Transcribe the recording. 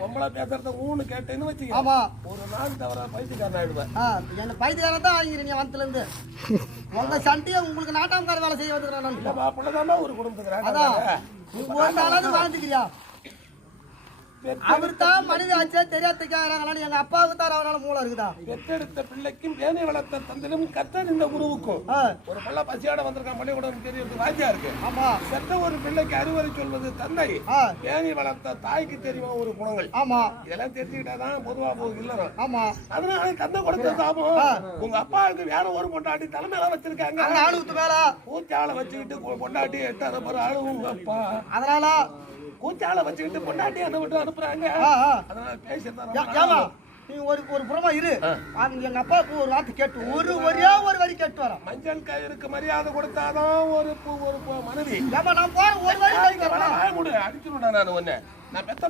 பொம்பளை பேசுறத ஊன்னு கேட்டேன்னு வச்சுக்க. ஆமா. ஒரு நாள் தவிர பைத்தியக்காரன் ஆயிடுவேன். என்ன பைத்தியக்காரன் தான் ஆகிறீங்க நீ வந்ததுல இருந்து. உங்க சண்டையை உங்களுக்கு நாட்டாமக்கார வேலை செய்ய வந்துக்கிறேன். இல்லப்பா பிள்ளைதாம்மா ஒரு குடும்பத்துக்கு. அதான் நீ ஒரு நாளாவது வாழ்ந்துக்கிறியா? அவர் தான் மனித ஆச்சே தெரியாதுக்காரங்களான்னு எங்க அப்பாவுக்கு தான் அவனால மூலம் இருக்குதா? பெற்றெடுத்த பிள்ளைக்கும் தேனை வளர்த்த தந்திலும் கத்தன் இந்த குருவுக்கும் ஒரு பிள்ளை பசியாட வந்திருக்கான் பள்ளிக்கூடம் தெரியறது வாஜியா இருக்கு. ஆமா. செத்த ஒரு பிள்ளைக்கு அறிவுரை சொல்வது தந்தை, தேனி வளர்த்த தாய்க்கு தெரியுமா ஒரு குணங்கள். ஆமா. இதெல்லாம் தெரிஞ்சுக்கிட்டாதான் பொதுவா போகுது இல்ல. ஆமா. அதனால தந்தை கொடுத்த சாபம் உங்க அப்பாவுக்கு வேற ஒரு பொண்டாட்டி தலைமையில வச்சிருக்காங்க. ஆளுக்கு மேல பூச்சாலை வச்சுக்கிட்டு பொண்டாட்டி எட்டாத பிற ஆளு உங்க அப்பா. அதனால பூச்சாலை வச்சுக்கிட்டு பொண்டாட்டி என்ன விட்டு அனுப்புறாங்க. அதனால பேசியிருந்தா நீ ஒரு புறமா இரு. எங்க அப்பா ஒரு வார்த்தை கேட்டு ஒரே ஒரு வரி கேட்டு வர. மஞ்சள் கயிறுக்கு மரியாதை கொடுத்தாதான் ஒரு மனைவி. நான் போற ஒரு வரி அடிச்சுடா நான் ஒண்ணு நான் பெத்த